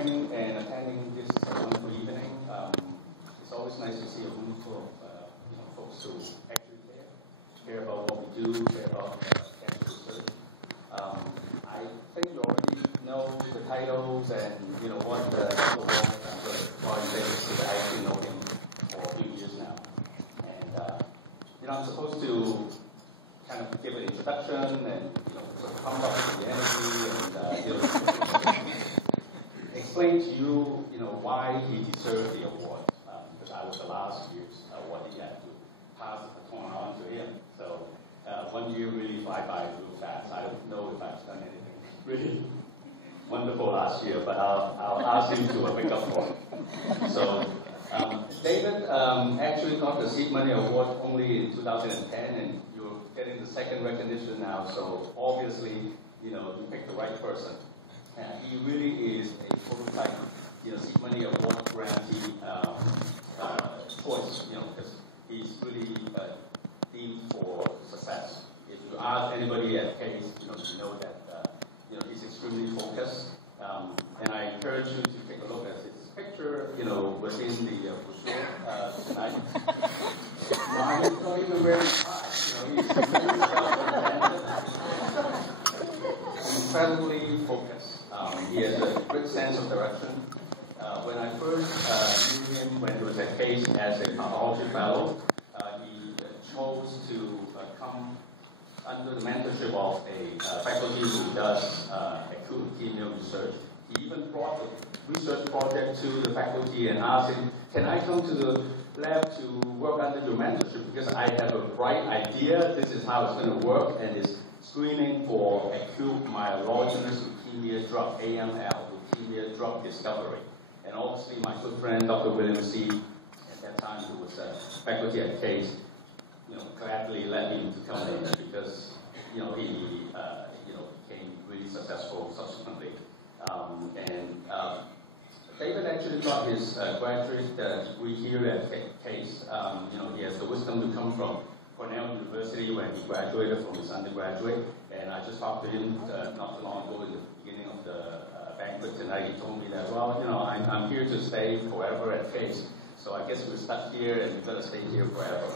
coming and attending this wonderful evening. It's always nice to see a room full of folks who actually care about what we do, care about cancer research. I think you already know the titles and what the work I'm going to try and say because I actually know him for a few years now. And I'm supposed to kind of give an introduction and sort of pump up the energy and explain to you why he deserved the award. Because I was the last year's awardee, I had to pass the baton on to him. So 1 year really fly by real fast. I don't know if I've done anything really wonderful last year, but I'll ask him to make up for it. So David actually got the Seed Money Award only in 2010, and you're getting the second recognition now. So obviously, you picked the right person. He really is a prototype, Seed Money Award grantee choice, because he's really deemed for success. If you ask anybody at Case, you know that he's extremely focused. And I encourage you to take a look at his picture, within the brochure tonight. Why he's not even wearing a tie? He's incredibly focused. He has a great sense of direction. When I first knew him, when he was at Case as a pathology fellow, he chose to come under the mentorship of a faculty who does acute leukemia research. He even brought the research project to the faculty and asked him, can I come to the lab to work under your mentorship? Because I have a bright idea, this is how it's going to work, and it's screening for acute myelogenous leukemia drug, AML, leukemia drug discovery. And obviously my good friend, Dr. William C., at that time, who was a faculty at Case, gladly let him to come in because, he became really successful subsequently. David actually got his graduate degree here at Case. He has the wisdom to come from Cornell University when he graduated from his undergraduate. And I just talked to him not too long ago in the beginning of the banquet tonight. He told me that, well, I'm here to stay forever at Case. So I guess we're stuck here and we're going to stay here forever.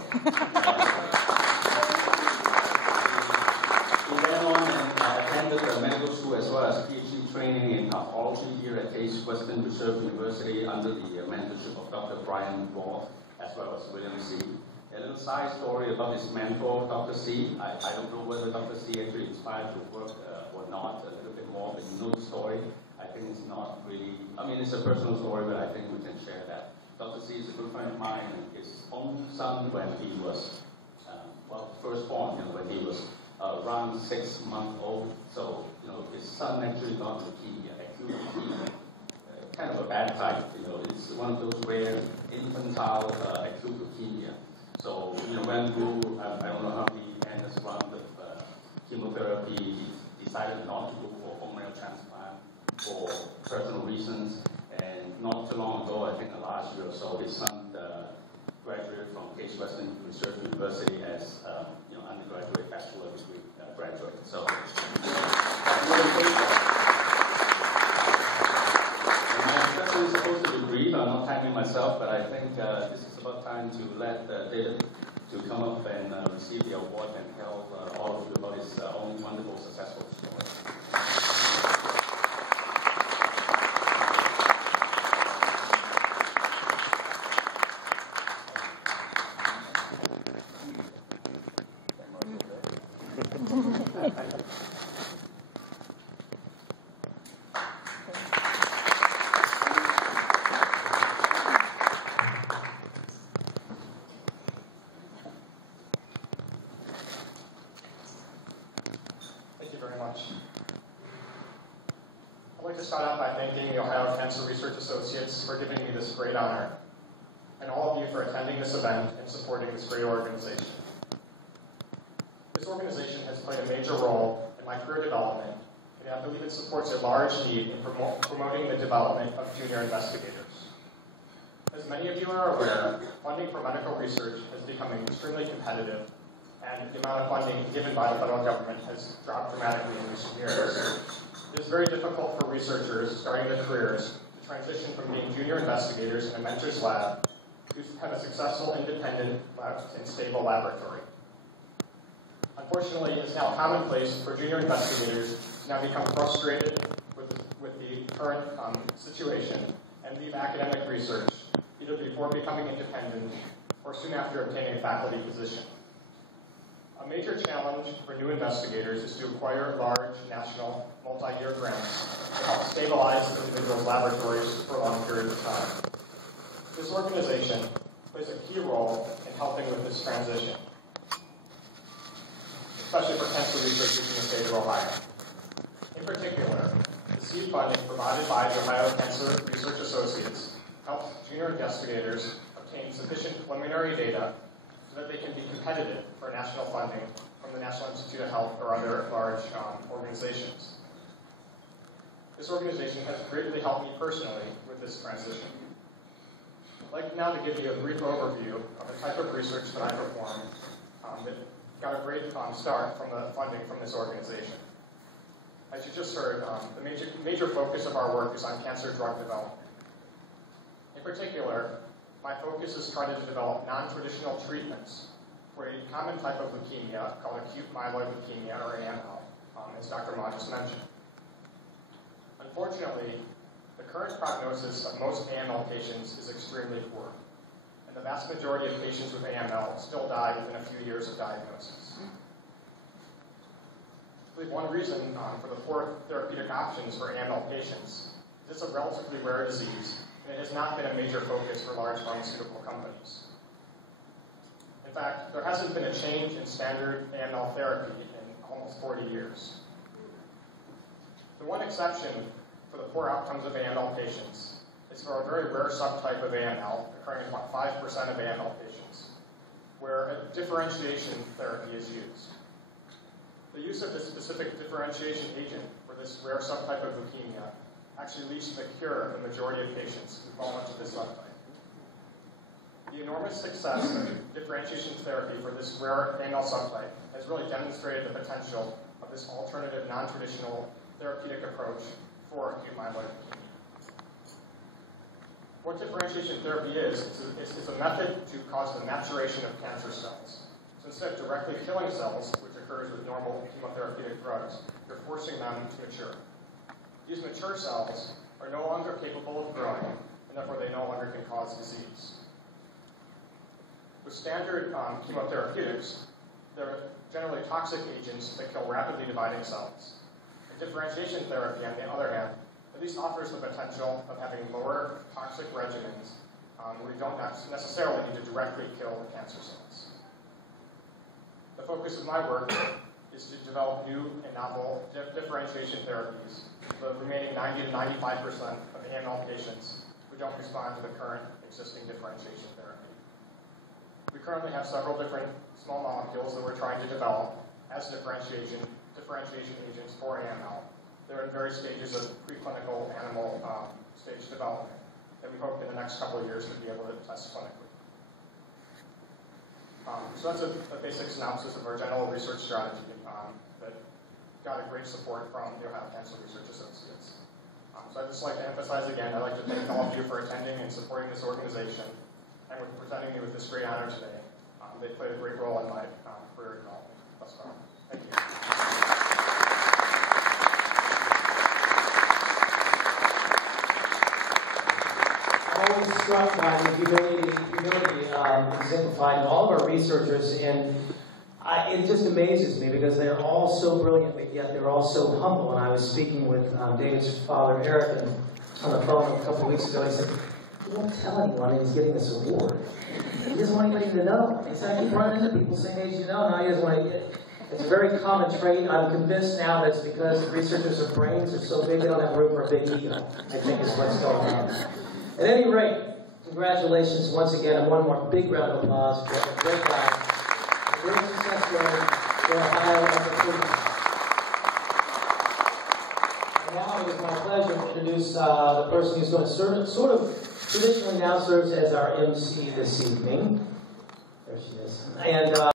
He went on and attended the medical school as well as PhD training in pathology here at Case Western Reserve University under the mentorship of Dr. Brian Roth as well as William C. A little side story about his mentor, Dr. C. I don't know whether Dr. C actually inspired your work or not, a little bit more, but you know the story. I think it's not really, it's a personal story, but I think we can share that. Dr. C is a good friend of mine, and his own son, when he was, firstborn, when he was around 6 months old. So, his son actually got leukemia, acute leukemia, kind of a bad type. It's one of those rare infantile acute leukemia. So, went through, I don't know how many endless rounds of chemotherapy. He decided not to go for bone marrow transplant for personal reasons. And not too long ago, I think the last year or so, his son graduated from Case Western Reserve University as undergraduate, bachelor degree graduate. So, my introduction is supposed to be brief. I'm not timing myself, but I think this is about time to let David to come up and receive the award and tell all of you about his own wonderful, successful story. I'd like to start out by thanking the Ohio Cancer Research Associates for giving me this great honor, and all of you for attending this event and supporting this great organization. This organization has played a major role in my career development, and I believe it supports a large need in promoting the development of junior investigators. As many of you are aware, funding for medical research has become extremely competitive, and the amount of funding given by the federal government has dropped dramatically in recent years. It is very difficult for researchers starting their careers to to transition from being junior investigators in a mentor's lab to have a successful, independent, and stable laboratory. Unfortunately, it's now commonplace for junior investigators to now become frustrated with the current situation and leave academic research, either before becoming independent or soon after obtaining a faculty position. A major challenge for new investigators is to acquire large, national, multi-year grants to help stabilize individuals' laboratories for long periods of time. This organization plays a key role in helping with this transition, especially for cancer researchers in the state of Ohio. In particular, the seed funding provided by the Ohio Cancer Research Associates helps junior investigators obtain sufficient preliminary data so that they can be competitive for national funding from the National Institute of Health or other large organizations. This organization has greatly helped me personally with this transition. I'd like now to give you a brief overview of the type of research that I perform that got a great start from the funding from this organization. As you just heard, the major focus of our work is on cancer drug development. In particular, my focus is trying to develop non-traditional treatments for a common type of leukemia called acute myeloid leukemia, or AML, as Dr. Ma just mentioned. Unfortunately, the current prognosis of most AML patients is extremely poor, and the vast majority of patients with AML still die within a few years of diagnosis. I believe one reason for the poor therapeutic options for AML patients is it's a relatively rare disease, and it has not been a major focus for large pharmaceutical companies. In fact, there hasn't been a change in standard AML therapy in almost 40 years. The one exception for the poor outcomes of AML patients is for a very rare subtype of AML, occurring in about 5% of AML patients, where a differentiation therapy is used. The use of this specific differentiation agent for this rare subtype of leukemia actually leads to the cure of the majority of patients who fall into this subtype. The enormous success of differentiation therapy for this rare AML subtype has really demonstrated the potential of this alternative, non-traditional therapeutic approach for acute myeloid leukemia. What differentiation therapy is a method to cause the maturation of cancer cells. So instead of directly killing cells, which occurs with normal chemotherapeutic drugs, you're forcing them to mature. These mature cells are no longer capable of growing, and therefore they no longer can cause disease. With standard chemotherapeutics, they're generally toxic agents that kill rapidly dividing cells. And differentiation therapy, on the other hand, at least offers the potential of having lower toxic regimens where you don't necessarily need to directly kill the cancer cells. The focus of my work is to develop new and novel differentiation therapies for the remaining 90 to 95% of AML patients who don't respond to the current existing differentiation therapy. We currently have several different small molecules that we're trying to develop as differentiation agents for AML. They're in various stages of preclinical animal stage development that we hope in the next couple of years to be able to test clinically. So that's a basic synopsis of our general research strategy that got a great support from the Ohio Cancer Research Associates. So I'd just like to emphasize again, I'd like to thank all of you for attending and supporting this organization, and for presenting me with this great honor today. They played a great role in my career development thus far. Thank you. Always struck by the humility exemplified in all of our researchers, and it just amazes me because they're all so brilliant, but yet they're all so humble. And I was speaking with David's father, Eric, and on the phone a couple of weeks ago. He said, "You won't tell anyone he's getting this award. He doesn't want anybody to know." He said, "I keep running into people saying, hey, you know, now he doesn't want to get it." It's a very common trait. I'm convinced now that it's because researchers' brains are so big they don't have room for a big ego, I think is what's going on. At any rate, congratulations once again, and one more big round of applause for a great guy, a great success story for Ohio Opportunity. And now it is my pleasure to introduce the person who's going to sort of traditionally now serves as our MC this evening. There she is. And